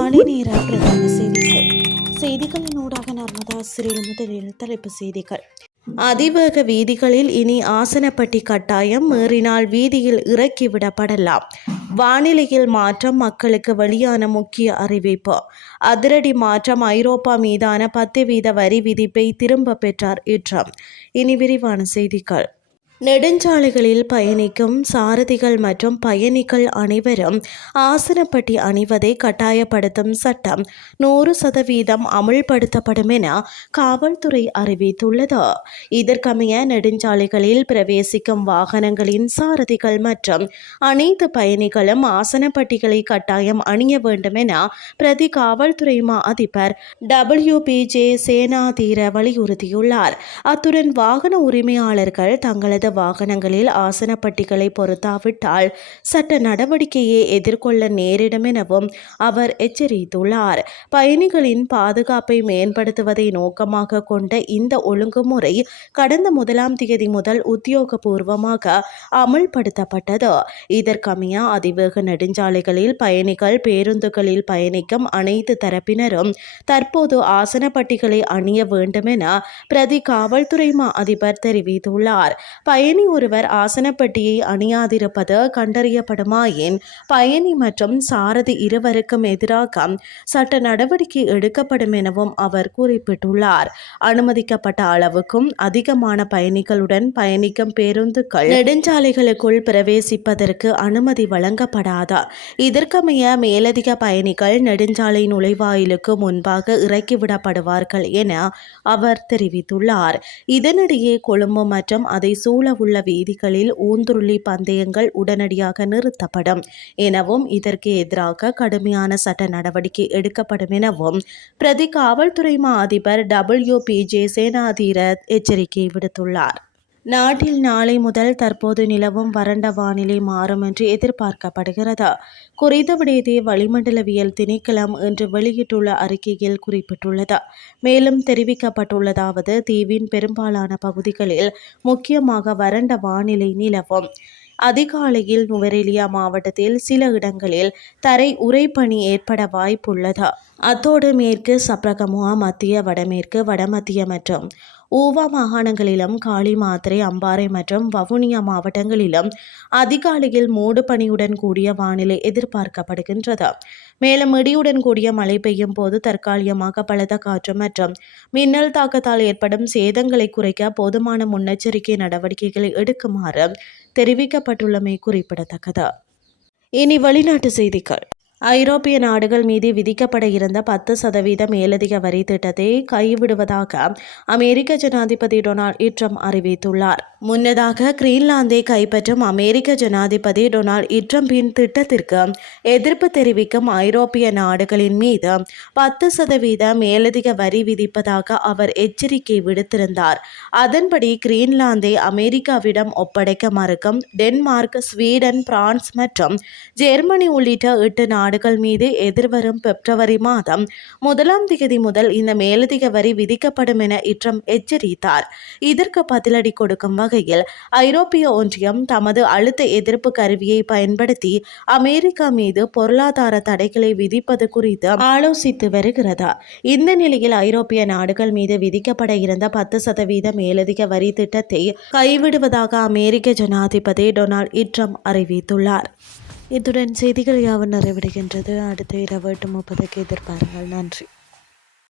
காலை நேர பிரதான செய்திகளின் ஊடாக நர்மதா சிறில் முதலில் தலைப்பு செய்திகள். அதிவேக வீதிகளில் இனி ஆசனப்பட்டி கட்டாயம், மீறினால் வீதியில் இறக்கிவிடப்படலாம். வானிலையில் மாற்றம், மக்களுக்கு வெளியான முக்கிய அறிவிப்பு. அதிரடி மாற்றம், ஐரோப்பா மீதான 10% வரி விதிப்பை திரும்ப பெற்றார் ட்ரம்ப். இனி விரிவான செய்திகள். நெடுஞ்சாலைகளில் பயணிக்கும் சாரதிகள் மற்றும் பயணிகள் அனைவரும் ஆசனப்பட்டி அணிவதை கட்டாயப்படுத்தும் சட்டம் 100% அமுல்படுத்தப்படும் என காவல்துறை அறிவித்துள்ளது. இதற்கமைய நெடுஞ்சாலைகளில் பிரவேசிக்கும் வாகனங்களின் சாரதிகள் மற்றும் அனைத்து பயணிகளும் ஆசனப்பட்டிகளை கட்டாயம் அணிய வேண்டும் என பிரதி காவல்துறை மா அதிபர் WPJ சேனாதீர வலியுறுத்தியுள்ளார். அத்துடன் வாகன உரிமையாளர்கள் தங்களது வாகனங்களில் ஆசனப்பட்டிகளை பொருத்தாவிட்டால் சட்ட நடவடிக்கையை எதிர்கொள்ள நேரிடும் எனவும் அவர் எச்சரித்துள்ளார். பயணிகளின் பாதுகாப்பை மேம்படுத்துவதை நோக்கமாக கொண்ட இந்த ஒழுங்குமுறை கடந்த 1ஆம் தேதி முதல் உத்தியோகபூர்வமாக அமல்படுத்தப்பட்டது. இதற்கமைய அதிவேக நெடுஞ்சாலைகளில் பயணிகள் பேருந்துகளில் பயணிக்கும் அனைத்து தரப்பினரும் தற்போது ஆசனப்பட்டிகளை அணிய வேண்டும் என பிரதி காவல்துறை மா அதிபர் தெரிவித்துள்ளார். பயணி ஒருவர் ஆசனப்பட்டியை அணியாதிருப்பது கண்டறியப்படுமாயின் பயணி மற்றும் சாரதி இருவருக்கும் எதிராக சட்ட நடவடிக்கை எடுக்கப்படும் எனவும் அவர் குறிப்பிட்டுள்ளார். அனுமதிக்கப்பட்ட அளவுக்கும் அதிகமான பயணிகளுடன் பயணிக்கும் பேருந்துகள் நெடுஞ்சாலைகளுக்குள் பிரவேசிப்பதற்கு அனுமதி வழங்கப்படாது. இதற்கமைய மேலதிக பயணிகள் நெடுஞ்சாலை நுழைவாயிலுக்கு முன்பாக இறக்கிவிடப்படுவார்கள் என அவர் தெரிவித்துள்ளார். இதனிடையே கொழும்பு மற்றும் அதை சூழவுள்ள வீதிகளில் ஊந்துருளி பந்தயங்கள் உடனடியாக நிறுத்தப்படும் எனவும் இதற்கு எதிராக கடுமையான சட்ட நடவடிக்கை எடுக்கப்படும் எனவும் பிரதி காவல்துறை மா அதிபர் WPJ சேனாதீர எச்சரிக்கை விடுத்துள்ளார். நாட்டில் நாளை முதல் தற்போது நிலவும் வறண்ட வானிலை மாறும் என்று எதிர்பார்க்கப்படுகிறது. குறித்த விடயத்தை வளிமண்டலவியல் திணைக்களம் இன்று வெளியிட்டுள்ள அறிக்கையில் குறிப்பிட்டுள்ளது. மேலும் தெரிவிக்கப்பட்டுள்ளதாவது, தீவின் பெரும்பாலான பகுதிகளில் முக்கியமாக வறண்ட வானிலை நிலவும். அதிகாலையில் நுவரெலியா மாவட்டத்தில் சில இடங்களில் தரை உறைபனி ஏற்பட வாய்ப்புள்ளது. அத்தோடு மேற்கு சப்ரகமுவா, மத்திய வடமேற்கு, வடமத்திய மற்றும் ஊவா மாகாணங்களிலும், காலி மாத்தறை, அம்பாறை மற்றும் வவுனியா மாவட்டங்களிலும் அதிகாலையில் மூடு பனியுடன் கூடிய வானிலை எதிர்பார்க்கப்படுகின்றது. மேலும் இடியுடன் கூடிய மழை பெய்யும் போது தற்காலிகமாக பலத்த காற்று மற்றும் மின்னல் தாக்கத்தால் ஏற்படும் சேதங்களை குறைக்க போதுமான முன்னெச்சரிக்கை நடவடிக்கைகளை எடுக்குமாறு தெரிவிக்கப்பட்டுள்ளமை குறிப்பிடத்தக்கது. இனி வெளிநாட்டு செய்திகள். ஐரோப்பிய நாடுகள் மீது விதிக்கப்பட இருந்த 10% மேலதிக வரி திட்டத்தை கைவிடுவதாக அமெரிக்க ஜனாதிபதி டொனால்ட் ட்ரம்ப் அறிவித்துள்ளார். முன்னதாக கிரீன்லாந்தை கைப்பற்றும் அமெரிக்க ஜனாதிபதி டொனால்ட் ட்ரம்பின் திட்டத்திற்கு எதிர்ப்பு தெரிவிக்கும் ஐரோப்பிய நாடுகளின் மீது 10% மேலதிக வரி விதிப்பதாக அவர் எச்சரிக்கை விடுத்திருந்தார். அதன்படி கிரீன்லாந்தை அமெரிக்காவிடம் ஒப்படைக்க மறுக்கும் டென்மார்க், ஸ்வீடன், பிரான்ஸ் மற்றும் ஜெர்மனி உள்ளிட்ட 8 நாடுகள் மீது எதிர்வரும் பிப்ரவரி மாதம் 1ஆம் தேதி முதல் இந்த மேலதிக வரி விதிக்கப்படும் என ட்ரம்ப் எச்சரித்தார். இதற்கு பதிலடி கொடுக்கும் வகையில் ஐரோப்பிய ஒன்றியம் தமது அழுத்த எதிர்ப்பு கருவியை பயன்படுத்தி அமெரிக்கா மீது பொருளாதார தடைகளை விதிப்பது குறித்து ஆலோசித்து வருகிறது. இந்த நிலையில் ஐரோப்பிய நாடுகள் மீது விதிக்கப்பட இருந்த 10% மேலதிக வரி திட்டத்தை கைவிடுவதாக அமெரிக்க ஜனாதிபதி டொனால்ட் ட்ரம்ப் அறிவித்துள்ளார். இத்துடன் செய்திகள் யாவும் நிறைவடைகின்றது. அடுத்த இரவு 8:30 எதிர்பாருங்கள். நன்றி.